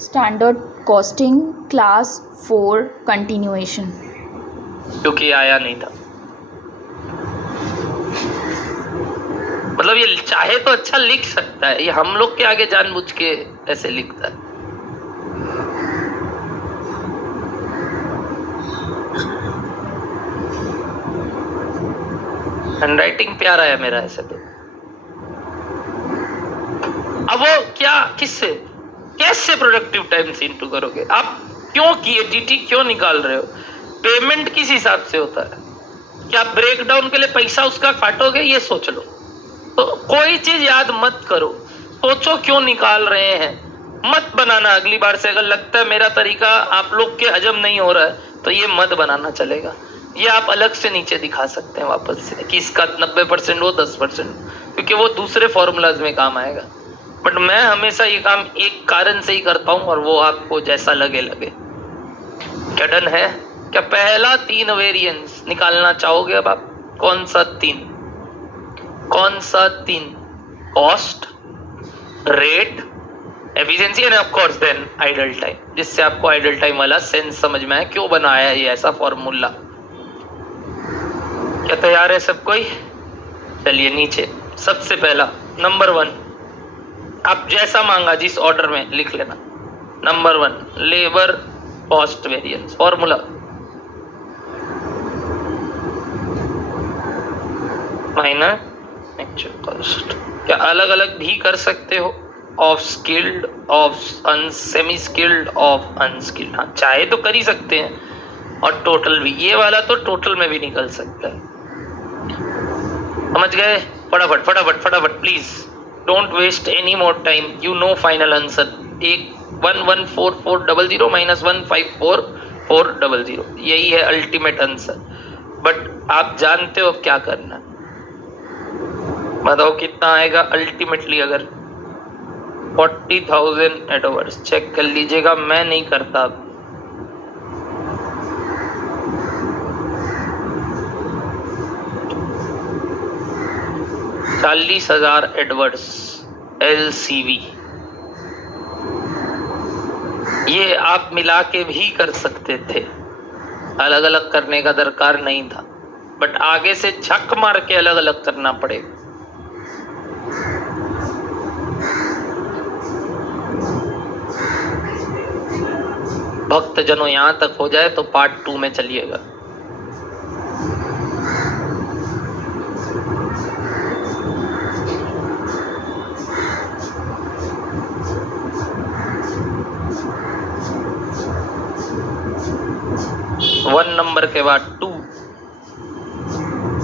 Standard costing class 4 continuation. क्योंकि आया नहीं था। मतलब ये चाहे तो अच्छा लिख सकता है, ये हम लोग के आगे जानबूझ के ऐसे लिखता है। हैंडराइटिंग प्यारा है मेरा ऐसे तो। अब वो क्या किससे कैसे प्रोडक्टिव टाइम से इंटू करोगे आप? क्यों टीटी क्यों निकाल रहे हो? पेमेंट किस हिसाब से होता है? क्या ब्रेक डाउन के लिए पैसा उसका काटोगे? ये सोच लो। तो कोई चीज याद मत करो, सोचो क्यों निकाल रहे हैं, मत बनाना। अगली बार से अगर लगता है मेरा तरीका आप लोग के हजम नहीं हो रहा है तो ये मत बनाना, चलेगा। ये आप अलग से नीचे दिखा सकते हैं वापस से कि इसका 90% वो 10%, क्योंकि वो दूसरे फॉर्मूलाज में काम आएगा। बट मैं हमेशा ये काम एक कारण से ही करता हूँ और वो आपको जैसा लगे लगे। क्या डन है? क्या पहला 3 वेरिएंस निकालना चाहोगे? अब आप कौन सा 3? Cost, rate, efficiency and of course then idle time, जिससे आपको आइडल टाइम वाला सेंस समझ में आए क्यों बनाया है ये ऐसा फॉर्मूला। क्या तैयार है सब कोई? चलिए नीचे सबसे पहला नंबर 1, आप जैसा मांगा जिस ऑर्डर में लिख लेना। Number 1 labour cost variance formula. Minus actual cost. क्या अलग अलग भी कर सकते हो? Of skilled, of semi skilled, of unskilled. हाँ चाहे तो कर ही सकते हैं। और टोटल भी, ये वाला तो टोटल में भी निकल सकता है। समझ गए? फटाफट फटाफट फटाफट please, don't waste any more time. You know final answer. 114,400 minus 154,400, यही है अल्टीमेट आंसर। बट आप जानते हो क्या करना है? बताओ कितना आएगा अल्टीमेटली? अगर 40,000 एडवर्ड्स चेक कर लीजिएगा, मैं नहीं करता। 40,000 एडवर्ड्स LCV। ये आप मिला के भी कर सकते थे, अलग अलग करने का दरकार नहीं था। बट आगे से झक मार के अलग अलग करना पड़ेगा। भक्तजनों यहां तक हो जाए तो पार्ट 2 में चलिएगा। वन नंबर के बाद 2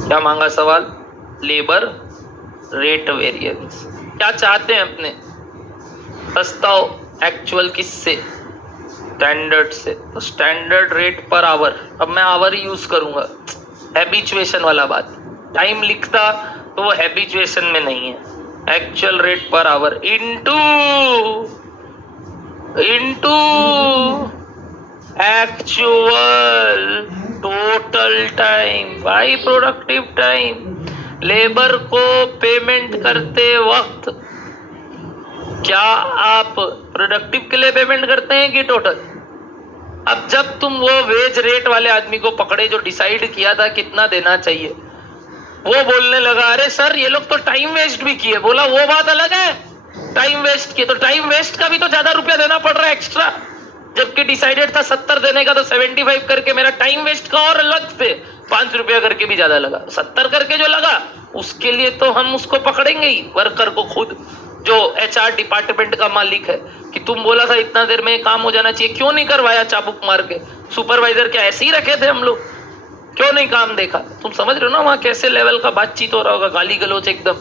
क्या मांगा सवाल? Labour rate variance. क्या चाहते हैं अपने? सस्ता हो एक्चुअल किससे? स्टैंडर्ड से। तो स्टैंडर्ड रेट पर आवर, अब मैं आवर यूज करूंगा, हैबिचुएशन वाला बात। टाइम लिखता तो वो हैबिचुएशन में नहीं है। Actual rate per our into actual total time by productive time. Labour को पेमेंट करते वक्त क्या आप प्रोडक्टिव के लिए पेमेंट करते हैं कि टोटल? अब जब तुम वो वेज रेट वाले आदमी को पकड़े जो डिसाइड किया था कितना देना चाहिए, वो बोलने लगा अरे सर ये लोग तो टाइम वेस्ट भी किए। बोला वो बात अलग है, टाइम वेस्ट किए तो टाइम वेस्ट का भी तो ज्यादा रुपया देना पड़ रहा है एक्स्ट्रा। जबकि डिसाइडेड था 70 देने का, तो 75 करके मेरा टाइम वेस्ट का और अलग से 5 रुपया करके भी ज्यादा लगा। 70 करके जो लगा उसके लिए तो हम उसको पकड़ेंगे ही, वर्कर को खुद, जो HR डिपार्टमेंट का मालिक है, कि तुम बोला था इतना देर में काम हो जाना चाहिए, क्यों नहीं करवाया चाबुक मार के? सुपरवाइजर क्या ऐसे ही रखे थे हम लोग? क्यों नहीं काम देखा? तुम समझ रहे हो ना वहां कैसे लेवल का बातचीत हो रहा होगा, गाली गलौज एकदम।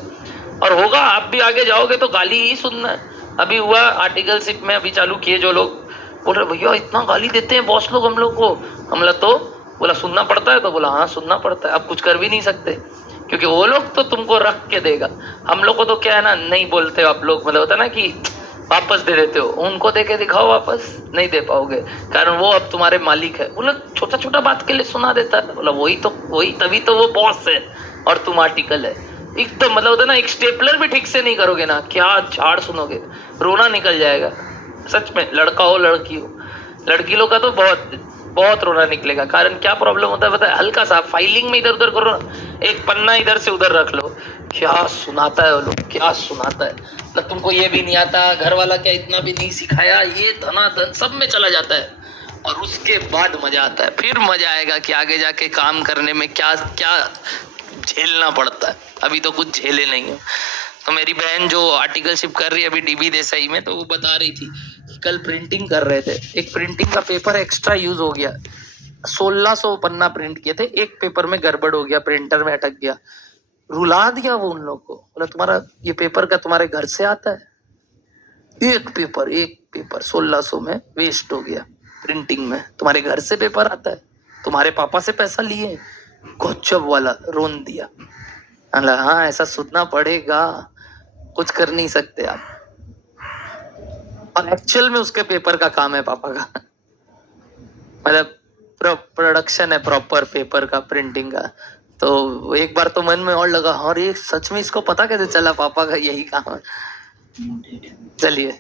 और होगा, आप भी आगे जाओगे तो गाली ही सुनना है। अभी हुआ आर्टिकलशिप में, अभी चालू किए जो लोग, बोल रहे भैया इतना गाली देते हैं बॉस लोग हम लोग को। हमला तो बोला सुनना पड़ता है, तो बोला हाँ सुनना पड़ता है। अब कुछ कर भी नहीं सकते क्योंकि वो लोग तो तुमको रख के देगा। हम लोग को तो क्या है ना, नहीं बोलते हो आप लोग, मतलब होता है ना कि वापस दे देते हो। उनको दे के दिखाओ, वापस नहीं दे पाओगे, कारण वो अब तुम्हारे मालिक है। बोला छोटा छोटा बात के लिए सुना देता है। बोला वही तभी तो वो बॉस है और तुम आर्टिकल है। एक तो मतलब होता है ना, एक स्टेपलर भी ठीक से नहीं करोगे ना, क्या झाड़ सुनोगे, रोना निकल जाएगा। सच में, लड़का हो लड़की हो, लड़की लोग का तो बहुत बहुत रोना निकलेगा। कारण क्या प्रॉब्लम होता है पता है, हल्का सा फाइलिंग में इधर उधर करो ना, एक पन्ना इधर से उधर रख लो, क्या सुनाता है वो लोग, क्या सुनाता है। मतलब तुमको ये भी नहीं आता, घर वाला क्या इतना भी नहीं सिखाया, ये धनाधन सब में चला जाता है, और उसके बाद मजा आता है। फिर मजा आएगा कि आगे जाके काम करने में क्या क्या झेलना पड़ता है। अभी तो कुछ झेले नहीं है। तो मेरी बहन जो आर्टिकलशिप कर रही है अभी डीबी देसाई में, तो वो बता रही थी कि कल प्रिंटिंग कर रहे थे, एक प्रिंटिंग का पेपर एक्स्ट्रा यूज हो गया, 1600 पन्ना प्रिंट किए थे, एक पेपर में गड़बड़ हो गया, प्रिंटर में अटक गया, रुला दिया वो उन लोग को। बोला तुम्हारा ये पेपर का तुम्हारे घर से आता है, एक पेपर 1600 में वेस्ट हो गया प्रिंटिंग में, तुम्हारे घर से पेपर आता है, तुम्हारे पापा से पैसा लिए, गौचब वाला रोन दिया। हाँ ऐसा सुनना पड़ेगा, कुछ कर नहीं सकते आप। और एक्चुअल में उसके पेपर का काम है पापा का, मतलब प्रोडक्शन है प्रॉपर पेपर का, प्रिंटिंग का। तो एक बार तो मन में और लगा, हाँ रे सच में इसको पता कैसे चला पापा का यही काम है। चलिए,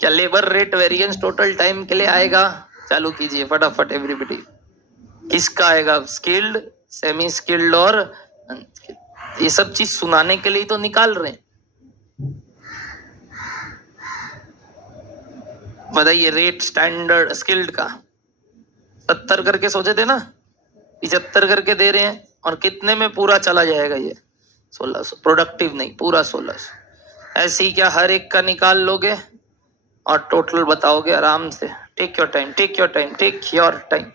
क्या labour rate variance total time के लिए आएगा? चालू कीजिए फटाफट एवरीबॉडी। किसका आएगा? स्किल्ड, सेमी स्किल्ड और अनस्किल्ड। ये सब चीज सुनाने के लिए तो निकाल रहे हैं। बताइए रेट स्टैंडर्ड स्किल्ड का 70 करके सोचे थे ना, 75 करके दे रहे हैं, और कितने में पूरा चला जाएगा ये? 1600। प्रोडक्टिव नहीं, पूरा 1600। ऐसे ही क्या हर एक का निकाल लोगे और टोटल बताओगे आराम से? Take your time, take your time, take your time.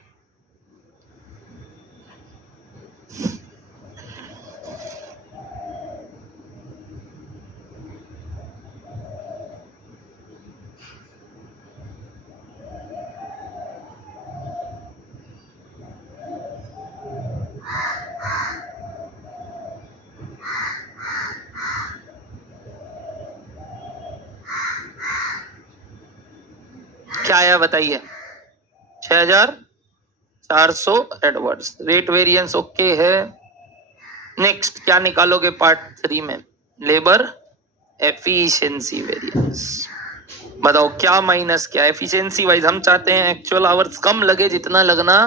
क्या आया बताइए? 6400 एडवर्ड्स। रेट वेरिएंस ओके है। नेक्स्ट क्या निकालोगे पार्ट 3 में? Labour efficiency variance. बताओ क्या माइनस क्या? एफिशिएंसी वाइज हम चाहते हैं एक्चुअल आवर्स कम लगे जितना लगना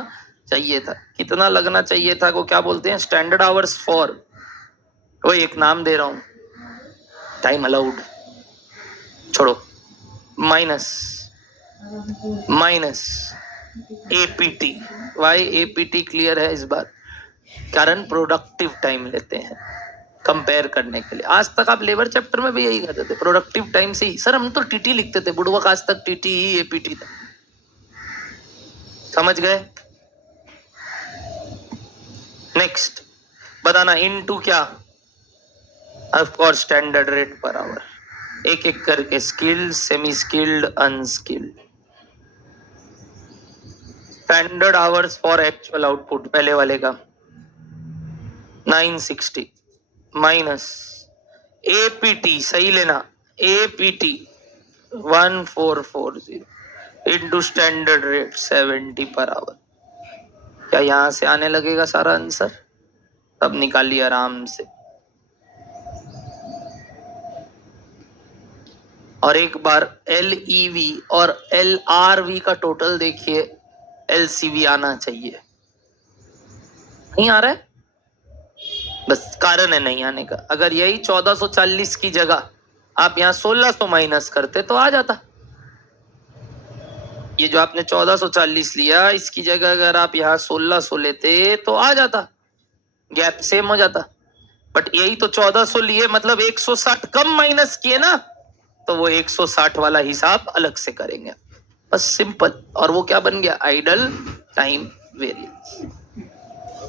चाहिए था। कितना लगना चाहिए था को क्या बोलते हैं? स्टैंडर्ड आवर्स फॉर, वो एक नाम दे रहा हूं, टाइम अलाउड, छोड़ो, minus APT. Why APT clear है इस बार? कारण प्रोडक्टिव टाइम लेते हैं कंपेयर करने के लिए। आज तक आप लेबर चैप्टर में भी यही करते थे, प्रोडक्टिव टाइम से ही। सर हम तो टीटी लिखते थे बुड़वक, आज तक टीटी ही एपीटी था। समझ गए? नेक्स्ट बताना इनटू क्या? Of course standard rate per our, एक एक करके, skilled, semi skilled, unskilled. Standard hours for actual output पहले वाले का 960 माइनस एपीटी, सही लेना, APT 1440 into standard rate 70 per hour. क्या यहां से आने लगेगा सारा आंसर? तब निकालिए आराम से। और एक बार एलईवी और एलआरवी का टोटल देखिए, एलसीवी आना चाहिए। नहीं आ रहा है, बस कारण है नहीं आने का। अगर यही 1440 की जगह आप यहाँ 1600 माइनस करते तो आ जाता। ये जो आपने 1440 लिया, इसकी जगह अगर आप यहाँ 1600 लेते तो आ जाता, गैप सेम हो जाता। बट यही तो 1400 लिए, मतलब 160 कम माइनस किए ना, तो वो 160 वाला हिसाब अलग से करेंगे, बस सिंपल। और वो क्या बन गया? Idle time variance.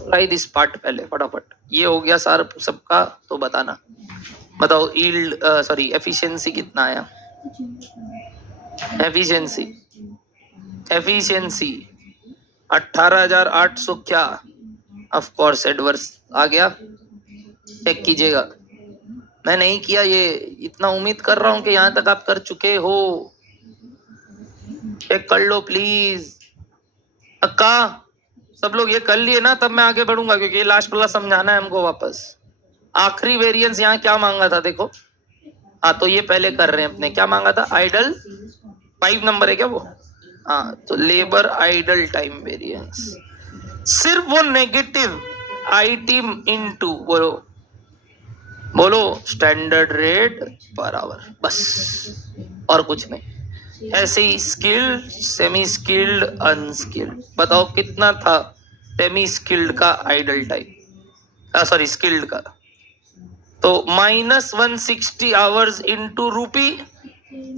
Right this part पहले फटाफट। ये हो गया सारा सबका, तो बताना। बताओ यील्ड सॉरी एफिशिएंसी कितना आया? एफिशिएंसी 18,800 क्या? ऑफ कोर्स एडवर्स आ गया, चेक कीजिएगा। मैं नहीं किया ये, इतना उम्मीद कर रहा हूं कि यहां तक आप कर चुके हो। चेक कर लो प्लीज। अक्का सब लोग ये कर लिए ना, तब मैं आगे बढ़ूंगा, क्योंकि ये लास्ट वाला समझाना है हमको वापस। आखिरी वेरिएंस यहाँ क्या मांगा था देखो। हाँ तो ये पहले कर रहे हैं अपने। क्या मांगा था? आइडल 5 नंबर है क्या वो? हाँ, तो लेबर आइडल टाइम वेरिएंस सिर्फ वो नेगेटिव आईटी इनटू बोलो बोलो स्टैंडर्ड रेट पर आवर, बस और कुछ नहीं। ऐसे ही स्किल्ड, सेमी स्किल्ड, अनस्किल्ड, बताओ कितना था सेमी स्किल्ड का आइडल टाइम, सॉरी स्किल्ड का? तो -160 आवर्स इंटू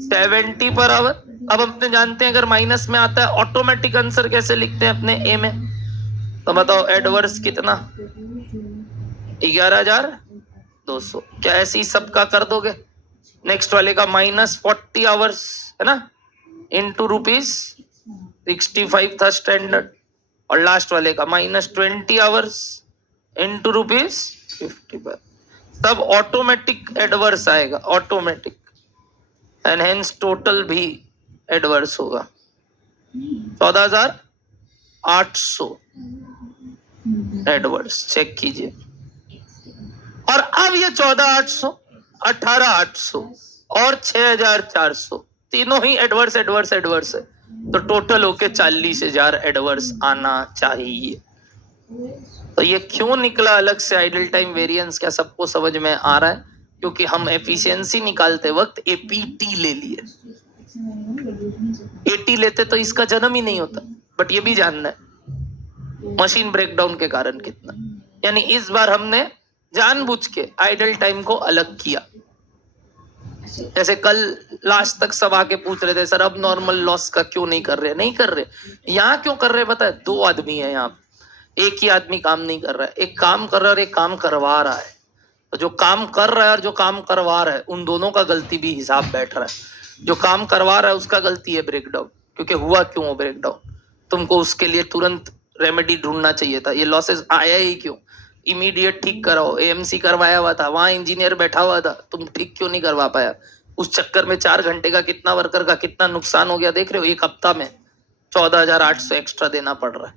₹70 पर आवर। अब अपने जानते हैं अगर माइनस में आता है ऑटोमेटिक आंसर कैसे लिखते हैं अपने ए में, तो बताओ एडवर्स कितना? 11,200। क्या ऐसे ही सबका कर दोगे? नेक्स्ट वाले का -40 आवर्स है ना, इंटू ₹65 था स्टैंडर्ड, और लास्ट वाले का -20 आवर्स इंटू ₹50 पर। तब ऑटोमेटिक एडवर्स आएगा, ऑटोमेटिक, एंड हेंस टोटल भी एडवर्स होगा 14,800 एडवर्स। चेक कीजिए। और अब ये 14,800, 18,800 और 6,400 तीनों ही एडवर्स एडवर्स एडवर्स है, तो टोटल होके 40,000 एडवर्स आना चाहिए। तो ये क्यों निकला अलग से आइडल टाइम वेरिएंस, क्या सबको समझ में आ रहा है? क्योंकि हम एफिशिएंसी निकालते वक्त एपीटी ले लिए, एटी लेते तो इसका जन्म ही नहीं होता। बट ये भी जानना है मशीन ब्रेकडाउन के कारण कितना, यानी इस बार हमने जानबूझ के आइडल टाइम को अलग किया। जैसे कल लास्ट तक सब आके पूछ रहे थे सर अब नॉर्मल लॉस का क्यों नहीं कर रहे? नहीं कर रहे। यहाँ क्यों कर रहे पता है? 2 आदमी है यहाँ, एक ही आदमी काम नहीं कर रहा है, एक काम कर रहा है और एक काम करवा रहा है। तो जो काम कर रहा है और जो काम करवा रहा है उन दोनों का गलती भी हिसाब बैठ रहा है। जो काम करवा रहा है उसका गलती है ब्रेकडाउन, क्योंकि हुआ क्यों हो ब्रेकडाउन, तुमको उसके लिए तुरंत रेमेडी ढूंढना चाहिए था। ये लॉसेस आया ही क्यों, इमीडिएट ठीक कराओ। एएमसी करवाया हुआ था, वहां इंजीनियर बैठा हुआ था, तुम ठीक क्यों नहीं करवा पाया? उस चक्कर में 4 घंटे का कितना वर्कर का कितना नुकसान हो गया देख रहे हो? एक हफ्ता में 14,800 एक्स्ट्रा देना पड़ रहा है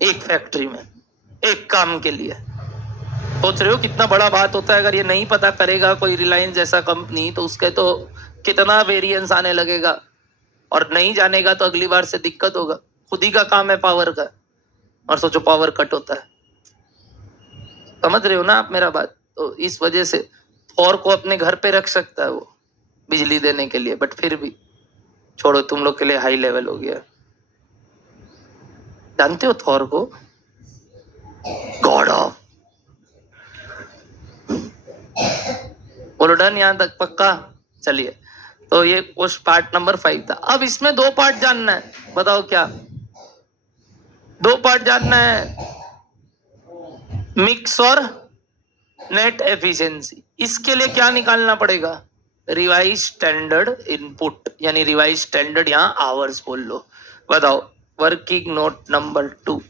एक फैक्ट्री में, एक काम के लिए। सोच रहे हो कितना बड़ा बात होता है? अगर ये नहीं पता करेगा कोई रिलायंस जैसा कंपनी, तो उसके तो कितना वेरिएंस आने लगेगा, और नहीं जानेगा तो अगली बार से दिक्कत होगा। खुद ही का काम है पावर का, और सोचो पावर कट होता है। समझ रहे हो ना आप मेरा बात? तो इस वजह से थॉर को अपने घर पे रख सकता है वो बिजली देने के लिए, बट फिर भी छोड़ो, तुम लोग के लिए हाई लेवल हो गया। जानते हो थॉर को? God of. बोलो डन यहां तक पक्का? चलिए, तो ये उस पार्ट नंबर 5 था। अब इसमें 2 पार्ट जानना है, बताओ क्या? 2 पार्ट जानना है, मिक्स और नेट एफिशिएंसी। इसके लिए क्या निकालना पड़ेगा? रिवाइज स्टैंडर्ड इनपुट, यानी रिवाइज स्टैंडर्ड, यहां आवर्स बोल लो। बताओ working note number 2,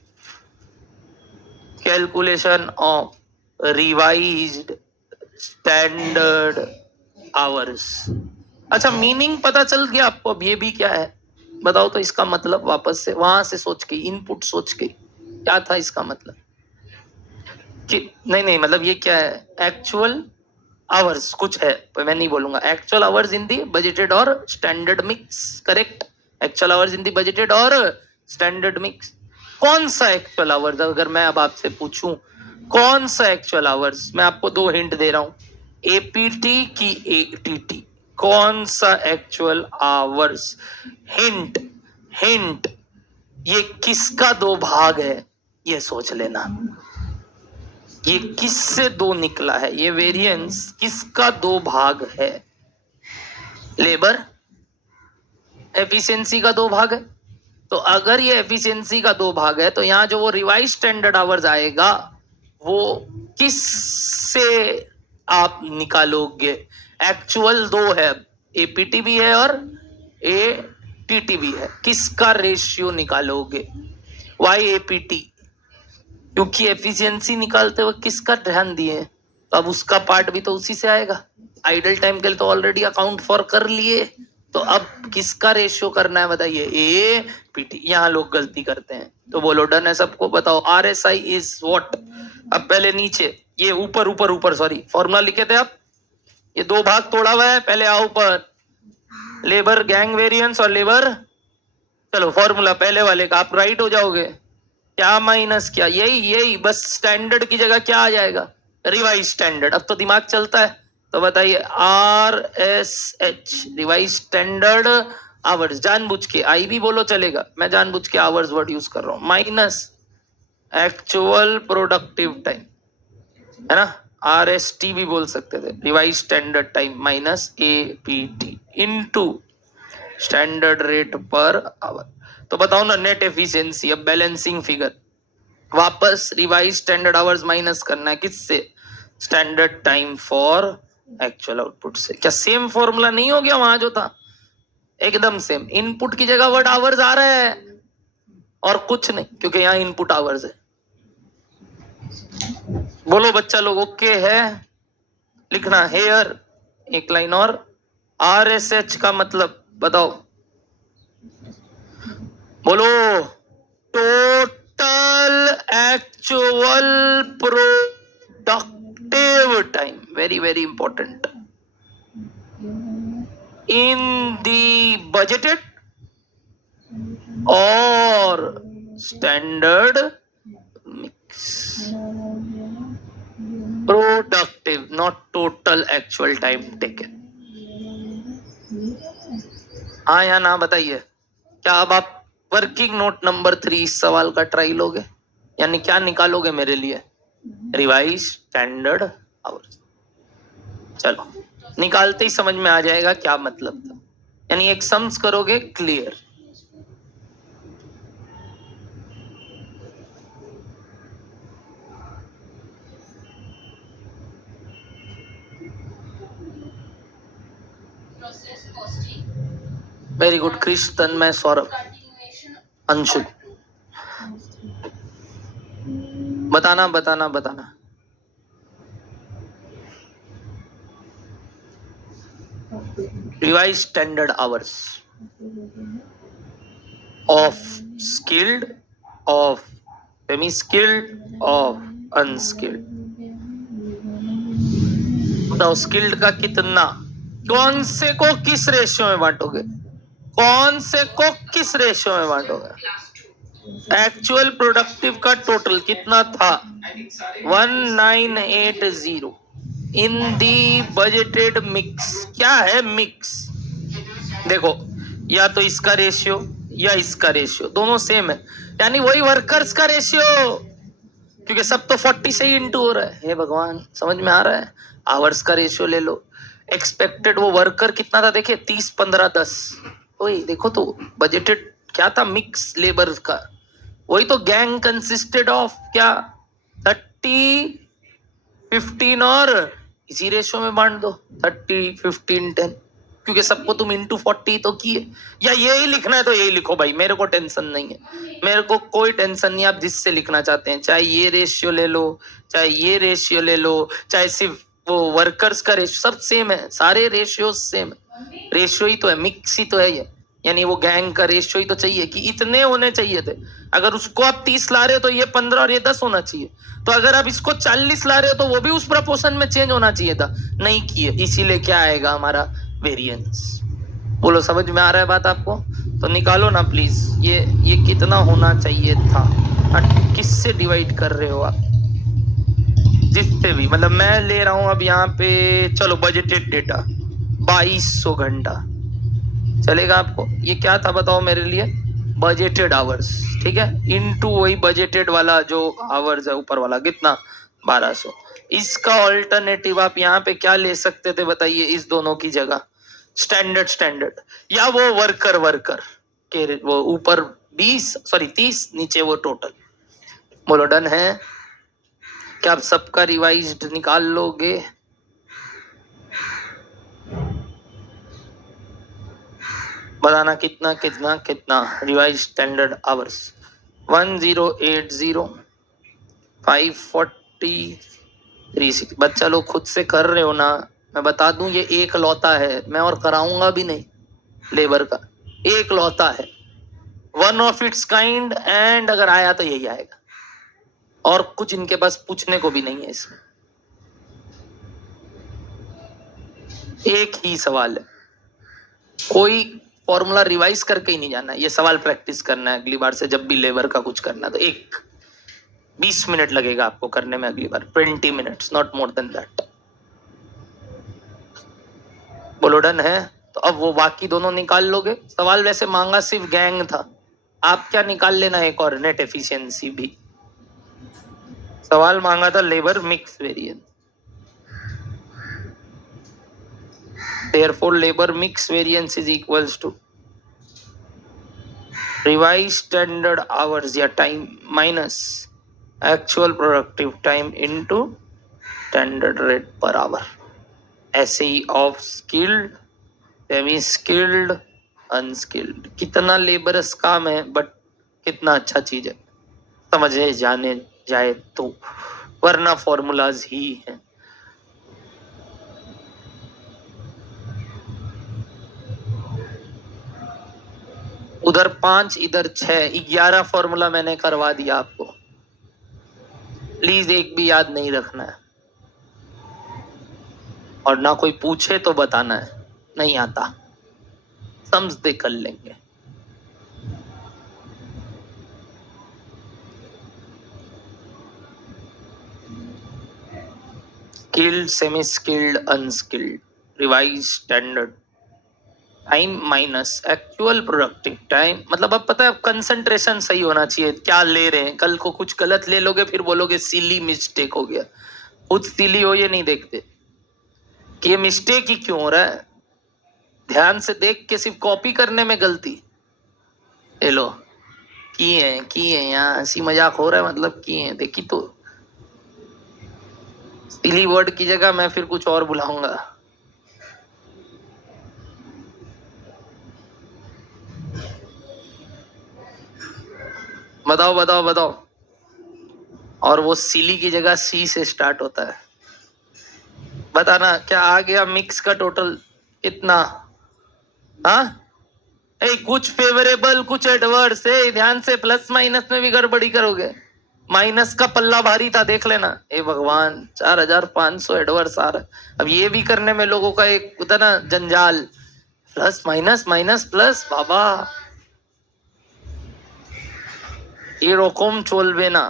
calculation of revised standard hours. अच्छा, मीनिंग पता चल गया आपको? अब ये भी क्या है बताओ तो? इसका मतलब वापस से वहां से सोच के, इनपुट सोच के, क्या था इसका मतलब कि नहीं मतलब ये क्या है? एक्चुअल आवर्स कुछ है, पर मैं नहीं बोलूंगा। Actual hours in the budgeted और standard mix, correct? Actual hours in the budgeted और स्टैंडर्ड मिक्स। कौन सा एक्चुअल आवर्स? अगर मैं अब आपसे पूछूं कौन सा एक्चुअल आवर्स, मैं आपको 2 हिंट दे रहा हूं, एपीटी की एटीटी, कौन सा एक्चुअल आवर्स? हिंट हिंट, ये किसका 2 भाग है ये सोच लेना। ये किससे 2 निकला है? ये वेरिएंस किसका 2 भाग है? लेबर एफिशिएंसी का 2 भाग है। तो अगर ये एफिशिएंसी का 2 भाग है, तो यहाँ जो वो रिवाइज स्टैंडर्ड आवर्स आएगा वो किससे आप निकालोगे? एक्चुअल 2 है, एपीटी भी है और एटीटी भी है, किसका रेशियो निकालोगे? Y APT? क्योंकि एफिशिएंसी निकालते वक्त किसका ध्यान दिए, तो अब उसका पार्ट भी तो उसी से आएगा। आइडल टाइम के लिए तो ऑलरेडी अकाउंट फॉर कर लिए, तो अब किसका रेशियो करना है बताइए? ए पीटी। यहाँ लोग गलती करते हैं, तो बोलो डन है सबको? बताओ RSI इज व्हाट? अब पहले नीचे, ये ऊपर ऊपर ऊपर, सॉरी फॉर्मूला लिखे थे आप, ये 2 भाग तोड़ा हुआ है, पहले आओ ऊपर। लेबर गैंग वेरिएंस और लेबर, चलो फॉर्मूला पहले वाले का आप राइट हो जाओगे, क्या माइनस क्या, यही बस स्टैंडर्ड की जगह क्या आ जाएगा, रिवाइज स्टैंडर्ड। अब तो दिमाग चलता है, तो बताइए RSH रिवाइज स्टैंडर्ड आवर्स, जानबूझ के आई भी बोलो चलेगा, मैं जानबूझ के आवर्स वर्ड यूज कर रहा हूं, माइनस एक्चुअल प्रोडक्टिव टाइम, है ना, RST भी बोल सकते थे, revise standard time minus APT into standard rate per our. तो बताओ ना नेट एफिशिएंसी, अब बैलेंसिंग फिगर वापस रिवाइज स्टैंडर्ड आवर्स माइनस करना है किससे, standard time for actual output से। क्या सेम फॉर्मूला नहीं हो गया वहां जो था, एकदम सेम, इनपुट की जगह वर्ड आवर्स आ रहा है और कुछ नहीं, क्योंकि यहाँ इनपुट आवर्स है। बोलो बच्चा लोग ओके है, लिखना हेयर एक लाइन और, RSH का मतलब बताओ, बोलो total actual productive time, very very important, in the budgeted और standard mix, productive not total actual time taken. हाँ या ना बताइए, क्या अब आप वर्किंग नोट नंबर 3 इस सवाल का ट्राई लोगे, यानी क्या निकालोगे मेरे लिए, रिवाइज स्टैंडर्ड आवर्स। चलो निकालते ही समझ में आ जाएगा क्या मतलब था, यानी एक सम्स करोगे क्लियर। वेरी गुड क्रिश, तन्मय, सौरभ, अंशु, बताना बताना बताना। Revise standard hours of skilled, of semi skilled, of unskilled. बताओ स्किल्ड का कितना, कौन से को किस रेशियो में बांटोगे, कौन से को किस रेशियो में बांटोगे। एक्चुअल प्रोडक्टिव का टोटल कितना था 1980 इन दी बजटेड मिक्स, क्या है मिक्स, देखो या तो इसका रेशियो या इसका रेशियो, दोनों सेम है, यानी वही वर्कर्स का रेशियो, क्योंकि सब तो 40 से ही इंटू हो रहा है। हे भगवान समझ में आ रहा है, आवर्स का रेशियो ले लो, एक्सपेक्टेड वो वर्कर कितना था देखिए 30 15 10, वही देखो तो बजटेड क्या था मिक्स लेबर का, वही तो गैंग कंसिस्टेड ऑफ क्या 30 15 और इसी रेशियो में बांट दो 30 15 10, क्योंकि सबको तुम इंटू 40 तो किए, या यही लिखना है तो यही लिखो भाई, मेरे को टेंशन नहीं है, मेरे को कोई टेंशन नहीं, आप जिससे लिखना चाहते हैं, चाहे ये रेशियो ले लो, चाहे ये रेशियो ले लो, चाहे सिर्फ वो वर्कर्स का रेशियो, सब सेम है, सारे रेशियो सेम है, रेशियो ही तो है, मिक्स ही तो है ये, यानी वो गैंग का रेशियो ही तो चाहिए कि इतने होने चाहिए थे, अगर उसको आप 30 ला रहे हो तो ये 15 और ये 10 होना चाहिए, तो अगर आप इसको 40 ला रहे हो तो वो भी उस प्रपोर्शन में चेंज होना चाहिए था, नहीं किए, इसीलिए क्या आएगा हमारा वेरिएंस। बोलो समझ में आ रहा है बात आपको, तो निकालो ना प्लीज, ये कितना होना चाहिए था, किससे डिवाइड कर रहे हो आप, जिससे भी, मतलब मैं ले रहा हूं अब यहाँ पे, चलो बजटेड डेटा 2200 घंटा चलेगा आपको, ये क्या था बताओ मेरे लिए, बजटेड आवर्स, ठीक है, इनटू वही बजटेड वाला जो आवर्स है ऊपर वाला कितना 1200, इसका ऑल्टरनेटिव आप यहाँ पे क्या ले सकते थे बताइए, इस दोनों की जगह स्टैंडर्ड, या वो वर्कर के वो ऊपर 30 नीचे वो टोटल। बोलो डन है, क्या आप सबका रिवाइज्ड निकाल लोगे, बताना कितना कितना कितना रिवाइज स्टैंडर्ड आवर्स 1080 540 360। बच्चा लोग खुद से कर रहे हो ना, मैं बता दूं ये एक लौता है, मैं और कराऊंगा भी नहीं, लेबर का एक लौता है, one of its kind, and अगर आया तो यही आएगा, और कुछ इनके पास पूछने को भी नहीं है, इसमें एक ही सवाल है, कोई फॉर्मूला रिवाइज करके ही नहीं जाना है, ये सवाल प्रैक्टिस करना है अगली बार से। जब भी लेबर का कुछ करना है तो 20 मिनट लगेगा आपको करने में अगली बार, 20 minutes, not more than that. बोलो डन है? तो अब वो बाकी दोनों निकाल लोगे। सवाल वैसे मांगा सिर्फ गैंग था, आप क्या निकाल लेना एक और, नेट एफिशिएंसी भी। सवाल मांगा था labour mix variance, therefore labor mix variance is equals to revised standard hours या time minus actual productive time into standard rate per hour, SE of skilled, semi skilled, unskilled। कितना labours काम है but कितना अच्छा चीज है, समझे जाने जाए तो, वरना फॉर्मूलाज ही हैं। उधर 5 इधर 6, 11 फॉर्मूला मैंने करवा दिया आपको। प्लीज एक भी याद नहीं रखना है, और ना कोई पूछे तो बताना है नहीं आता, समझते कर लेंगे। Skilled, semi skilled, unskilled, revise standard time minus actual productive time. मतलब अब पता है, कंसंट्रेशन सही होना चाहिए क्या ले रहे हैं। कल को कुछ गलत ले लोगे फिर बोलोगे सिली मिस्टेक हो गया। खुद सिली हो ये नहीं देखते कि ये मिस्टेक ही क्यों हो रहा है, ध्यान से देख के सिर्फ कॉपी करने में गलती। ये लो किए यहाँ हंसी मजाक हो रहा है, मतलब किए हैं, देखी तो सिली वर्ड की जगह मैं फिर कुछ और बुलाऊंगा। बताओ बताओ बताओ। और वो सिली की जगह सी से स्टार्ट होता है। बताना क्या आ गया मिक्स का टोटल कितना? हाँ कुछ फेवरेबल कुछ एडवर्स है, ध्यान से। प्लस माइनस में भी गड़बड़ी करोगे, माइनस का पल्ला भारी था देख लेना। ए भगवान 4500 एडवर्स आ रहा है। अब ये भी करने में लोगों का एक होता ना जंजाल, प्लस माइनस माइनस प्लस, बाबा এরকম চলবে না।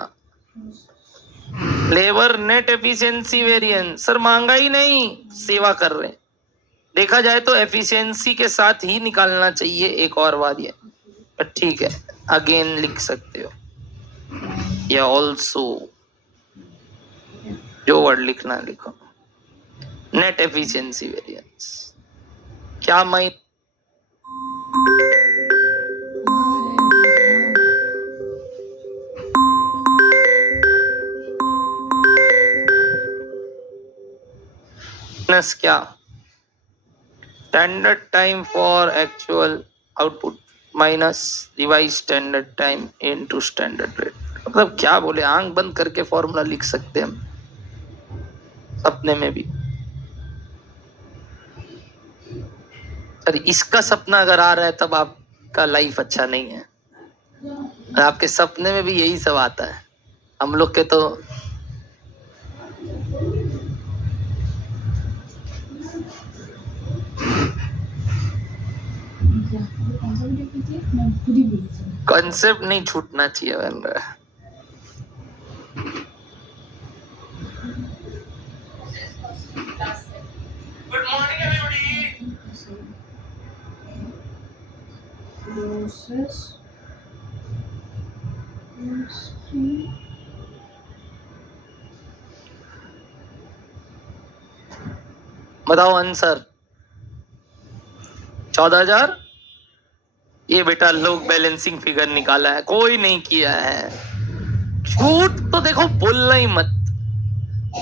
Labour net efficiency variance, sir मांगा ही नहीं, सेवा कर रहे हैं। देखा जाए तो एफिशिएंसी के साथ ही निकालना चाहिए एक और बार ये, पर ठीक है अगेन लिख सकते हो या ऑल्सो, जो वर्ड लिखना है लिखो। नेट एफिशिएंसी वेरिएंस क्या मैं क्या standard time for actual output minus revise standard time into standard rate. मतलब क्या बोले, आंख बंद करके फॉर्मूला लिख सकते हैं हम सपने में भी। सर इसका सपना अगर आ रहा है तब आपका लाइफ अच्छा नहीं है, आपके सपने में भी यही सब आता है। हम लोग के तो कॉन्सेप्ट नहीं छूटना चाहिए बन रहा है। Good morning everybody. बताओ आंसर 14,000। ये बेटा लोग बैलेंसिंग फिगर निकाला है, कोई नहीं किया है। झूठ तो देखो बोलना ही मत,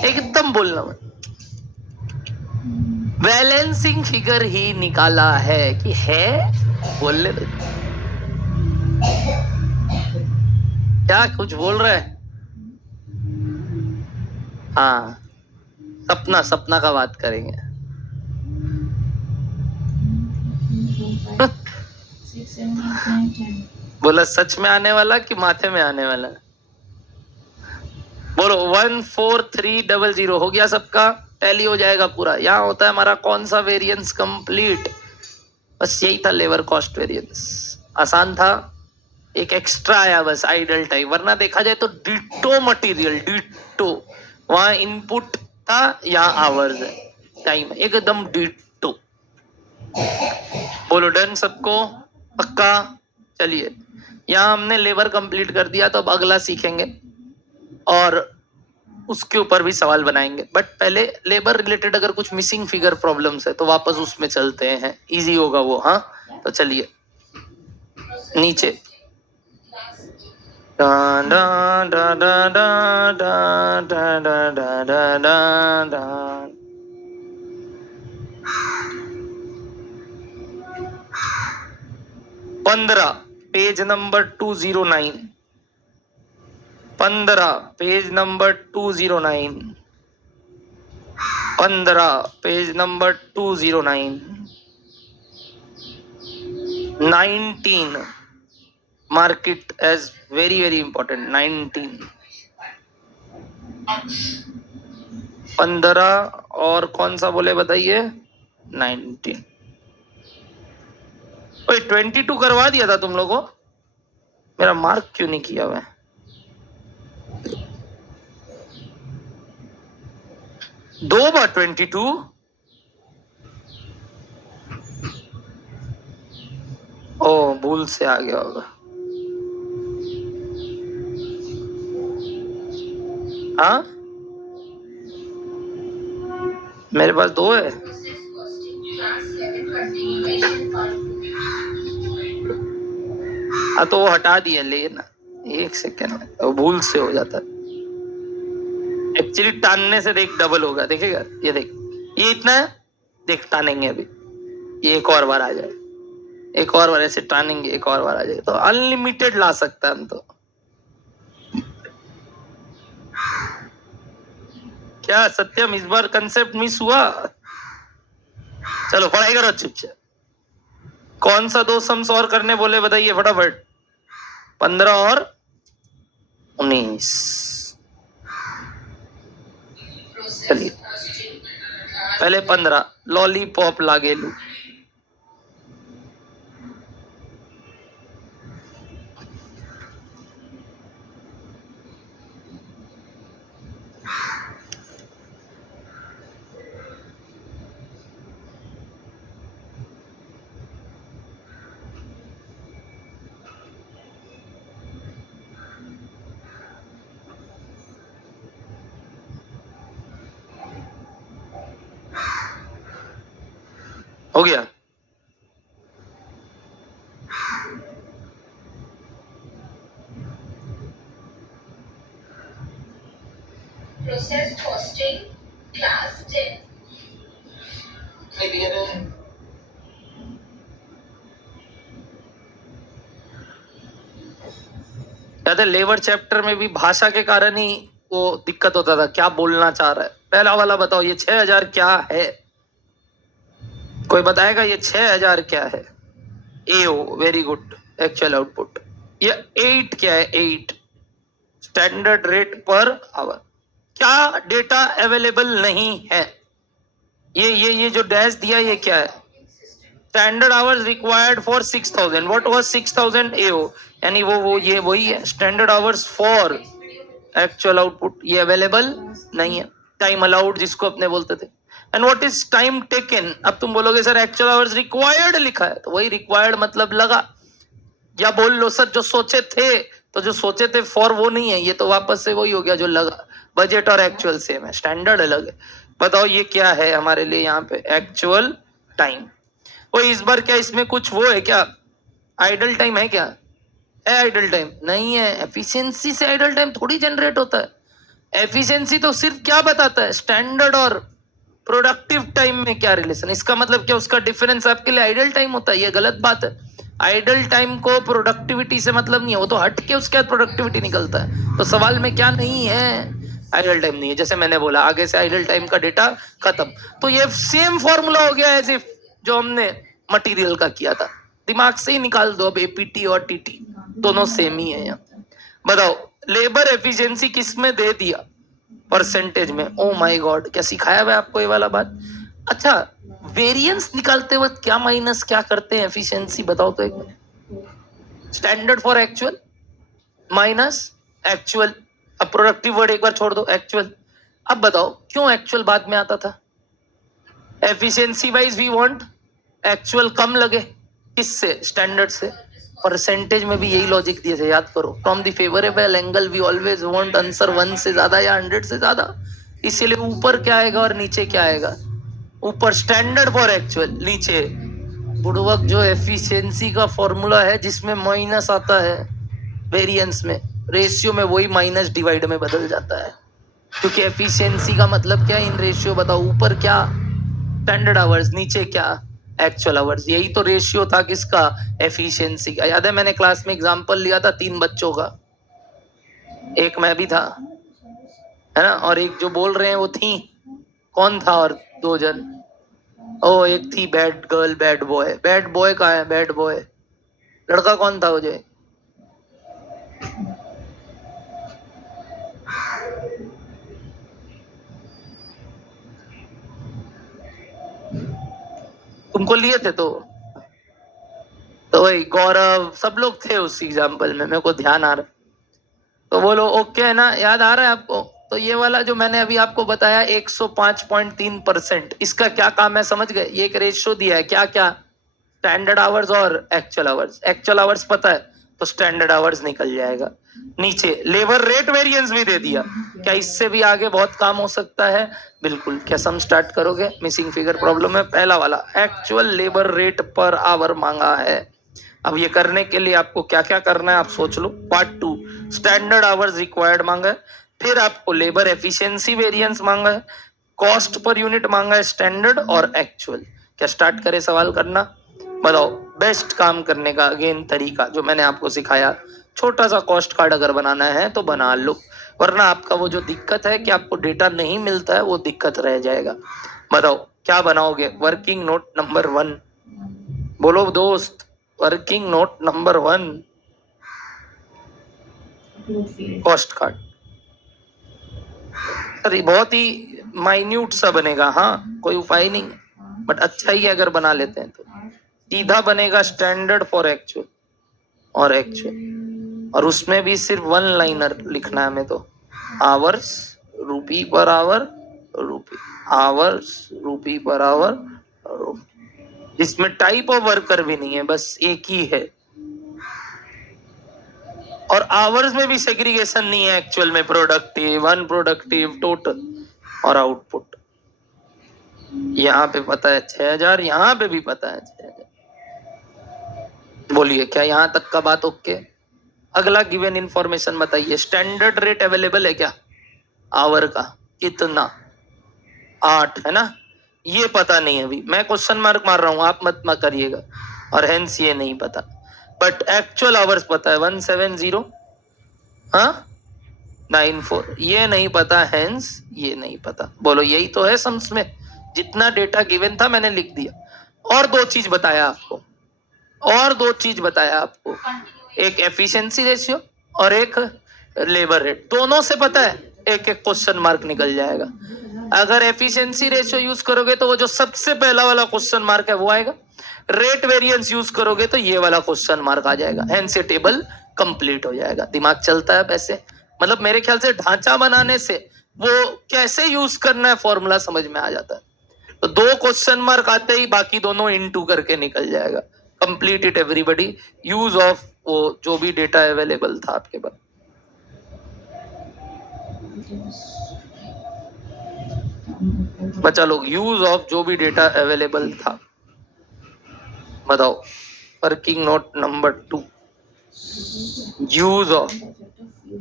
एकदम बोलना मत। बैलेंसिंग फिगर ही निकाला है कि है, बोल ले। क्या कुछ बोल रहा है? हाँ सपना, सपना का बात करेंगे। बोला सच में आने वाला कि माथे में आने वाला? बोलो 14300 हो गया सबका, टैली हो जाएगा पूरा। यहाँ होता है हमारा कौन सा वेरिएंस कंप्लीट, बस यही था लेबर कॉस्ट वेरिएंस, आसान था, एक एक्स्ट्रा आया बस आइडल टाइम, वरना देखा जाए तो डिटो मटेरियल, डिटो, वहां इनपुट था यहाँ आवर्स है, टाइम एकदम डिटो। बोलो डन सबको, पक्का? चलिए यहाँ हमने लेबर कंप्लीट कर दिया, तो अब अगला सीखेंगे और उसके ऊपर भी सवाल बनाएंगे, बट पहले लेबर रिलेटेड अगर कुछ मिसिंग फिगर प्रॉब्लम्स है तो वापस उसमें चलते हैं, इजी होगा वो। हाँ तो चलिए नीचे, डा डा डा डा डा डा डा डा डा डा डा डा। 15 page number 209, 15 page number 209, 15 page number 209, 19 mark it as very very important, 19, 15 और कौन सा बोले बताइए, 19। ओए 22 करवा दिया था तुम लोगों, मेरा मार्क क्यों नहीं किया हुआ है? दो बार 22, ओ भूल से आ गया होगा। हाँ मेरे पास 2 है। हाँ तो वो हटा दिया, लेना 1 सेकेंड में, वो भूल से हो जाता है एक्चुअली, टानने से देख डबल होगा, देखेगा ये देख, ये इतना है, देख टानेंगे अभी, ये एक और बार आ जाए, एक और बार ऐसे टानेंगे, एक और बार आ जाए, तो अनलिमिटेड ला सकता है हम तो। क्या सत्यम इस बार कंसेप्ट मिस हुआ? चलो पढ़ाई करो चुपचाप। कौन सा 2 सम्स और करने बोले बताइए फटाफट, 15 और 19। चलिए पहले 15, लॉलीपॉप लागेलू, हो गया? Process costing class 10. क्लियर है? याद है लेबर चैप्टर में भी भाषा के कारण ही वो दिक्कत होता था, क्या बोलना चाह रहा है। पहला वाला बताओ, ये 6000 क्या है? कोई बताएगा ये 6000 क्या है? एओ, वेरी गुड, एक्चुअल आउटपुट। ये 8 क्या है? 8 स्टैंडर्ड रेट पर आवर। क्या डेटा अवेलेबल नहीं है? ये जो डैश दिया ये क्या है? Standard hours required for 6000, what was 6000 एओ, यानी वो ये वही है standard hours for actual output, ये अवेलेबल नहीं है। टाइम अलाउड जिसको अपने बोलते थे। And what is time taken? अब तुम बोलोगे सर एक्चुअल आवर्स रिक्वायर्ड लिखा है, तो वही रिक्वायर्ड मतलब लगा, या बोल लो सर जो सोचे थे, तो जो सोचे थे फॉर वो नहीं है, ये तो वापस से वही हो गया जो लगा। बजट और एक्चुअल सेम है, स्टैंडर्ड अलग है। बताओ ये क्या है हमारे लिए यहाँ पे? Actual time. वो इस बार क्या इसमें कुछ वो है क्या? आइडल टाइम है क्या? है आइडल टाइम? नहीं है। एफिशिएंसी से आइडल टाइम थोड़ी जनरेट होता है। एफिशिएंसी तो सिर्फ क्या बताता है? स्टैंडर्ड और प्रोडक्टिव टाइम में क्या रिलेशन? इसका मतलब क्या उसका डिफरेंस आपके लिए आइडल टाइम होता है? ये गलत बात है। आइडल टाइम को प्रोडक्टिविटी से मतलब नहीं है, वो तो हट के उसके बाद प्रोडक्टिविटी निकलता है। तो सवाल में क्या नहीं है? आइडल टाइम नहीं है। जैसे मैंने बोला आगे से आइडल टाइम का डेटा खत्म। तो ये सेम फॉर्मूला हो गया एज इफ जो हमने मटेरियल का किया था, दिमाग से ही निकाल दो। अब एपीटी और टीटी दोनों सेम ही है यहाँ। बताओ लेबर एफिशिएंसी किस में दे दिया? परसेंटेज में। ओ माय गॉड, क्या सिखाया हुआ आपको ये वाला बात? अच्छा, वेरिएंस निकालते वक्त क्या माइनस क्या करते हैं एफिशिएंसी, बताओ तो एक minute. Standard for actual minus actual. अब प्रोडक्टिव वर्ड एक बार छोड़ दो, एक्चुअल। अब बताओ क्यों एक्चुअल बाद में आता था? Efficiency wise we want actual कम लगे, किससे? स्टैंडर्ड से। परसेंटेज में भी यही लॉजिक दिए थे, याद करो। From the favourable angle we always want answer 1 से ज्यादा या 100 से ज्यादा। इसीलिए ऊपर क्या आएगा और नीचे क्या आएगा? ऊपर स्टैंडर्ड फॉर एक्चुअल, नीचे बुड़वक जो एफिशिएंसी का फॉर्मूला है जिसमें माइनस आता है वेरिएंस में, रेशियो में, वही माइनस डिवाइड में बदल जाता है। क्योंकि एफिशिएंसी का मतलब क्या है इन रेशियो, बताओ। ऊपर क्या? स्टैंडर्ड आवर्स, नीचे क्या? Actual hours. यही तो रेशियो था किसका? एफिशिएंसी का। याद है मैंने क्लास में एग्जांपल लिया था 3 बच्चों का, एक मैं भी था, है ना, और एक जो बोल रहे हैं वो थी, कौन था? और 2 जन। ओ, एक थी bad girl bad boy. Bad boy कहाँ है? बैड बॉय लड़का कौन था मुझे? तुमको लिए थे तो वही गौरव, सब लोग थे उस एग्जाम्पल में, मेरे को ध्यान आ रहा। तो बोलो ओके है ना, याद आ रहा है आपको? तो ये वाला जो मैंने अभी आपको बताया 105.3%, इसका क्या काम है समझ गए? ये एक रेशियो दिया है, क्या क्या? स्टैंडर्ड आवर्स और एक्चुअल आवर्स। एक्चुअल आवर्स पता है तो स्टैंडर्ड आवर्स निकल जाएगा। नीचे लेबर रेट वेरिएंस भी दे दिया। क्या इससे भी आगे बहुत काम हो सकता है? बिल्कुल। क्या सम स्टार्ट करोगे? मिसिंग फिगर प्रॉब्लम में पहला वाला actual labour rate per our मांगा है। अब ये करने के लिए आपको क्या क्या करना है आप सोच लो। पार्ट 2 स्टैंडर्ड आवर्स रिक्वायर्ड मांगा है, फिर आपको लेबर एफिशिएंसी वेरिएंस मांगा है, कॉस्ट पर यूनिट मांगा है स्टैंडर्ड और एक्चुअल। क्या स्टार्ट करें सवाल करना? बताओ बेस्ट काम करने का अगेन तरीका जो मैंने आपको सिखाया। छोटा सा कॉस्ट कार्ड अगर बनाना है तो बना लो, वरना आपका वो जो दिक्कत है कि आपको डेटा नहीं मिलता है वो दिक्कत रह जाएगा। बताओ क्या बनाओगे? वर्किंग नोट नंबर 1, बोलो दोस्त। Working note number 1 cost card. अरे बहुत ही माइन्यूट सा बनेगा, हाँ कोई उपाय नहीं है, बट अच्छा ही है अगर बना लेते हैं तो। सीधा बनेगा स्टैंडर्ड फॉर एक्चुअल और एक्चुअल, और उसमें भी सिर्फ 1 लाइनर लिखना है हमें तो। Hours rupee per our rupee, hours rupee per our रुपी। इसमें टाइप ऑफ वर्कर भी नहीं है, बस एक ही है। और आवर्स में भी सेग्रीगेशन नहीं है एक्चुअल में, प्रोडक्टिव अनप्रोडक्टिव टोटल और आउटपुट। यहाँ पे पता है 6000, यहाँ पे भी पता है 6000। बोलिए क्या यहाँ तक का बात ओके? अगला गिवन इंफॉर्मेशन बताइए। स्टैंडर्ड रेट अवेलेबल है क्या आवर का? कितना? 8 है ना। ये पता नहीं है अभी, मैं क्वेश्चन मार्क मार रहा हूं, आप मत करिएगा। और हेंस ये नहीं पता, बट एक्चुअल आवर्स पता है 170 94, ये नहीं पता, हेंस ये नहीं पता। बोलो यही तो है सम्स में, जितना डेटा गिवन था मैंने लिख दिया। और 2 चीज बताया आपको, और 2 चीज बताया आपको, एक एफिशिएंसी रेशियो और एक लेबर रेट। दोनों से पता है एक एक क्वेश्चन मार्क निकल जाएगा। अगर एफिशिएंसी रेशियो यूज करोगे तो वो जो सबसे पहला वाला क्वेश्चन मार्क है वो आएगा, रेट वेरिएंस यूज करोगे तो ये वाला क्वेश्चन मार्क आ जाएगा, हेंस ये टेबल कंप्लीट हो जाएगा। दिमाग चलता है वैसे, मतलब मेरे ख्याल से ढांचा बनाने से वो कैसे यूज करना है फॉर्मूला समझ में आ जाता है। तो 2 क्वेश्चन मार्क आते ही बाकी दोनों इनटू करके निकल जाएगा। Complete it everybody, use of वो जो भी डेटा अवेलेबल था आपके पास। बच्चा लोग, यूज ऑफ जो भी डेटा अवेलेबल था बताओ। Working note number 2 use of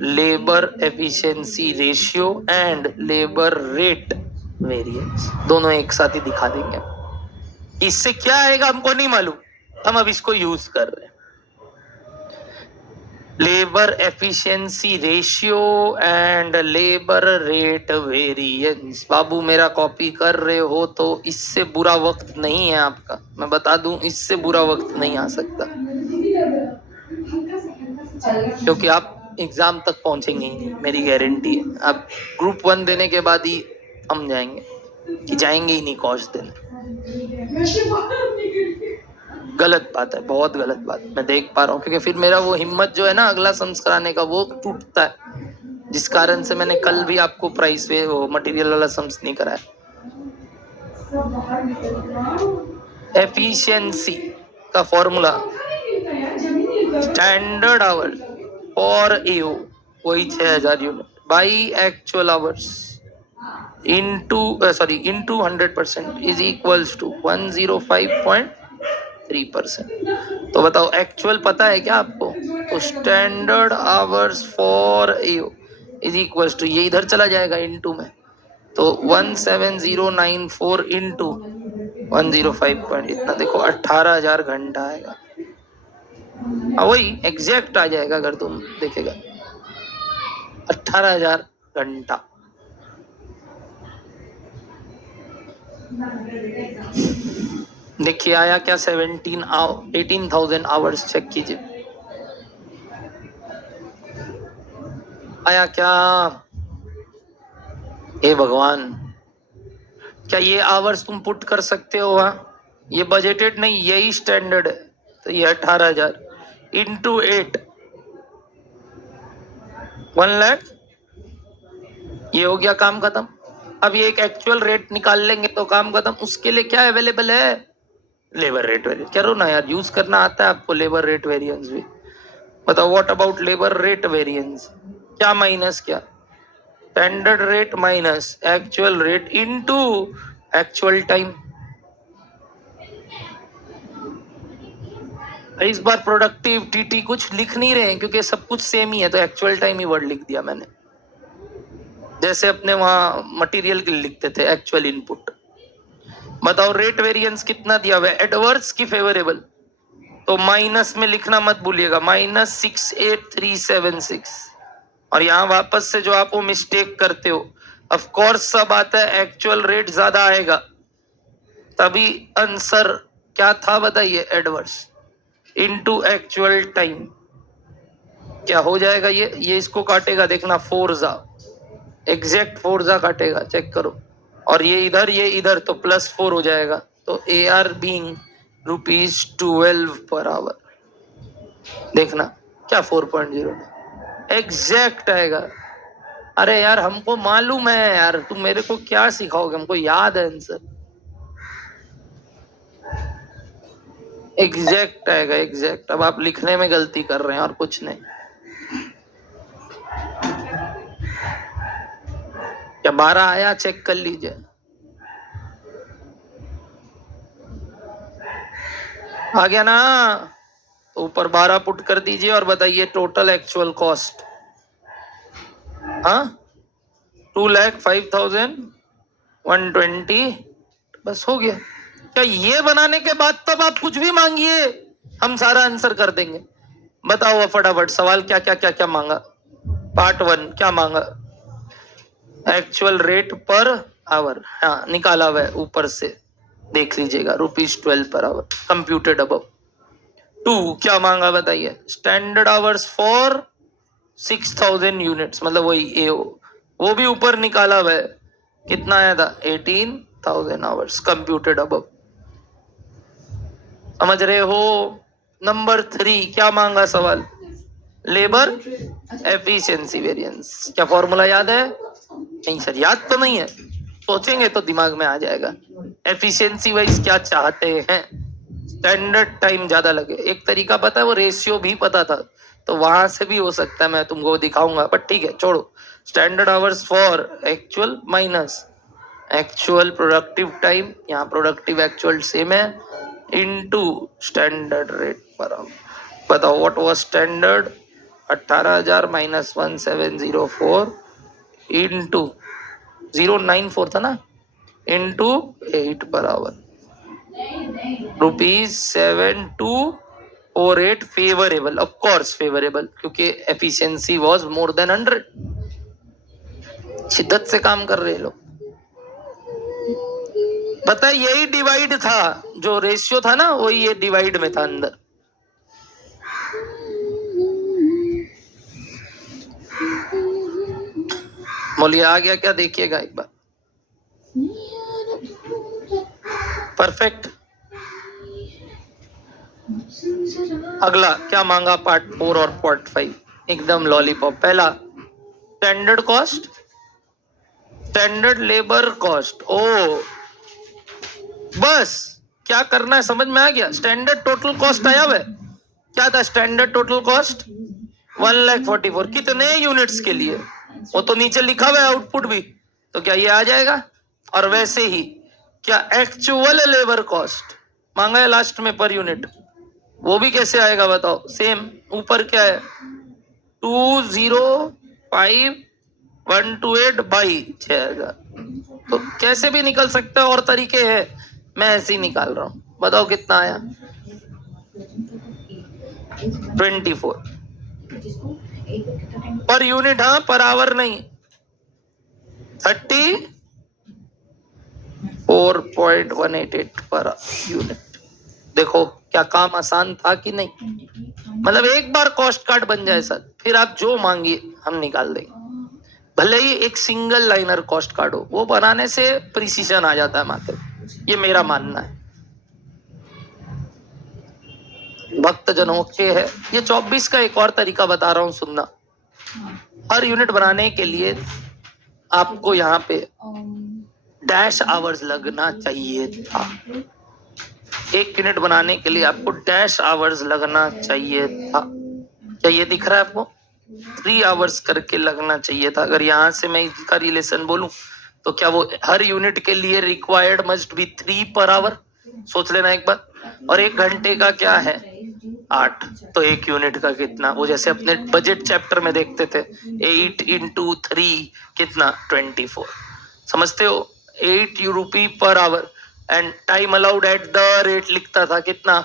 labour efficiency ratio and labour rate variance, दोनों एक साथ ही दिखा देंगे। इससे क्या आएगा हमको नहीं मालूम, हम अब इसको यूज कर रहे हैं। Labour efficiency ratio and labour rate variance. बाबू मेरा कॉपी कर रहे हो तो इससे बुरा वक्त नहीं है आपका, मैं बता दूं, इससे बुरा वक्त नहीं आ सकता, क्योंकि आप एग्जाम तक पहुंचेंगे ही नहीं, मेरी गारंटी है। आप ग्रुप 1 देने के बाद ही हम जाएंगे। कि जाएंगे ही नहीं कॉस्ट देने। गलत बात है, बहुत गलत बात मैं देख पा रहा हूँ, क्योंकि फिर मेरा वो हिम्मत जो है ना अगला सम्स कराने का वो टूटता है, जिस कारण से मैंने कल भी आपको प्राइस पे वो मटेरियल वाला सम्स नहीं कराया। एफिशिएंसी का formula standard hour for AO वही 6000 unit by actual hours into 100% is equals to 105.3%। तो बताओ एक्चुअल पता है क्या आपको? तो standard hours for AO is equals to, ये इधर चला जाएगा इनटू में, तो 17094 इंटू 105 पॉइंट इतना, देखो 18,000 घंटा आएगा। वही एग्जैक्ट आ जाएगा अगर तुम देखेगा 18,000 घंटा। देखिए आया क्या? 18,000 आवर्स। चेक कीजिए आया क्या? हे भगवान, क्या ये आवर्स तुम पुट कर सकते हो वहां? ये बजटेड नहीं, यही स्टैंडर्ड है। तो ये 18,000 इंटू 8 1 लाख, ये हो गया काम खत्म। अब ये एक एक्चुअल रेट निकाल लेंगे तो काम खत्म। उसके लिए क्या अवेलेबल है? Labour rate variance. करो ना यार, यूज करना आता है आपको लेबर रेट वेरिएंस भी। बताओ what about labour rate variance? क्या माइनस क्या? Standard rate minus actual rate into actual time. इस बार प्रोडक्टिव टीटी कुछ लिख नहीं रहे हैं क्योंकि सब कुछ सेम ही है, तो एक्चुअल टाइम ही वर्ड लिख दिया मैंने, जैसे अपने वहां मटेरियल के लिए लिखते थे एक्चुअल इनपुट। बताओ रेट वेरिएंस कितना दिया हुआ है? एडवर्स की फेवरेबल, तो माइनस में लिखना मत भूलिएगा, -68376। और यहाँ वापस से जो आप वो मिस्टेक करते हो, ऑफ कोर्स सब आता है एक्चुअल रेट ज्यादा आएगा, तभी आंसर क्या था बताइए? Adverse into actual time. क्या हो जाएगा ये इसको काटेगा, देखना फोर्जा, एग्जैक्ट फोर्जा काटेगा, चेक करो। और ये इधर तो +4 हो जाएगा, तो AR बीइंग ₹12 पर आवर। देखना क्या 4.0 एग्जैक्ट आएगा। अरे यार हमको मालूम है यार, तुम मेरे को क्या सिखाओगे, हमको याद है आंसर। एग्जैक्ट आएगा, एग्जैक्ट। अब आप लिखने में गलती कर रहे हैं और कुछ नहीं। क्या 12 आया? चेक कर लीजिए। आ गया ना? तो ऊपर 12 पुट कर दीजिए और बताइए टोटल एक्चुअल कॉस्ट। हाँ 2,05,120, बस हो गया। क्या ये बनाने के बाद तब आप कुछ भी मांगिए, हम सारा आंसर कर देंगे। बताओ फटाफट सवाल क्या क्या क्या क्या मांगा? पार्ट 1 क्या मांगा? एक्चुअल रेट पर आवर, हाँ निकाला हुआ है ऊपर से, देख लीजिएगा, ₹12 पर आवर कंप्यूटेड अबव। 2 क्या मांगा बताइए? स्टैंडर्ड आवर्स फॉर 6,000 यूनिट्स, मतलब वही एओ, वो भी ऊपर निकाला हुआ है। कितना आया था? 18,000 आवर्स कंप्यूटेड अबव। समझ रहे हो? नंबर 3 क्या मांगा सवाल? Labour efficiency variance. क्या फॉर्मूला याद है? नहीं सर याद तो नहीं है, सोचेंगे तो दिमाग में आ जाएगा। एफिशिएंसी वाइज क्या चाहते हैं? स्टैंडर्ड टाइम ज्यादा लगे। एक तरीका पता है, वो रेशियो भी पता था, तो वहां से भी हो सकता है, मैं तुमको दिखाऊंगा, बट ठीक है छोड़ो। Standard hours for actual minus actual productive time, यहाँ प्रोडक्टिव एक्चुअल सेम है, into standard rate per hour. बताओ what was standard? 18,000 minus 1704 into 094 था ना, into 8 per hour, ₹7248 favourable. Of course favourable, क्योंकि एफिशिएंसी वाज मोर देन 100। शिद्दत से काम कर रहे लोग। पता है यही डिवाइड था, जो रेशियो था ना वही ये डिवाइड में था अंदर। बोलिए आ गया क्या? देखिएगा एक बार। परफेक्ट। अगला क्या मांगा पार्ट 4 और पार्ट 5, एकदम लॉलीपॉप। पहला standard cost, standard labour cost. ओ बस क्या करना है समझ में आ गया। स्टैंडर्ड टोटल कॉस्ट आया हुआ है, क्या था स्टैंडर्ड टोटल कॉस्ट 1,44,000 कितने यूनिट्स के लिए, वो तो नीचे लिखा हुआ है आउटपुट भी, तो क्या ये आ जाएगा। और वैसे ही क्या एक्चुअल लेबर कॉस्ट मांगा है लास्ट में पर यूनिट, वो भी कैसे आएगा बताओ। सेम ऊपर क्या है 205,128 बाई 6,000, तो कैसे भी निकल सकता है और तरीके हैं, मैं ऐसे ही निकाल रहा हूं। बताओ कितना आया 24 पर यूनिट, हाँ पर आवर नहीं। 34.188 पर यूनिट। देखो क्या काम आसान था कि नहीं, मतलब एक बार कॉस्ट कार्ड बन जाए सर, फिर आप जो मांगिए हम निकाल देंगे। भले ही एक सिंगल लाइनर कॉस्ट कार्ड हो, वो बनाने से प्रिसीजन आ जाता है मात्र, ये मेरा मानना है। भक्तजनों के है ये 24 का एक और तरीका बता रहा हूं सुनना। हर यूनिट बनाने के लिए आपको यहाँ पे डैश आवर्स लगना चाहिए था। एक यूनिट बनाने के लिए आपको डैश आवर्स लगना चाहिए था। क्या ये दिख रहा है आपको 3 आवर्स करके लगना चाहिए था। अगर यहाँ से मैं इसका रिलेशन बोलूं तो क्या वो हर यूनिट के लिए required must be 3 per hour, सोच लेना एक बार। और 1 घंटे का क्या है 8, तो 1 यूनिट का कितना, वो जैसे अपने बजट चैप्टर में देखते थे 8 into 3 कितना 24, समझते हो 8 rupee per hour and time allowed at the rate लिखता था कितना,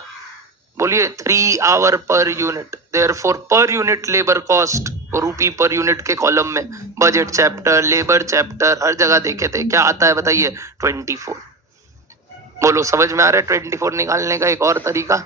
बोलिए 3 hour per unit. Therefore per unit labour cost rupee per unit के कॉलम में बजट चैप्टर लेबर चैप्टर हर जगह देखे थे, क्या आता है बताइए 24। बोलो समझ में आ रहा है 24 निकालने का एक और तरीका।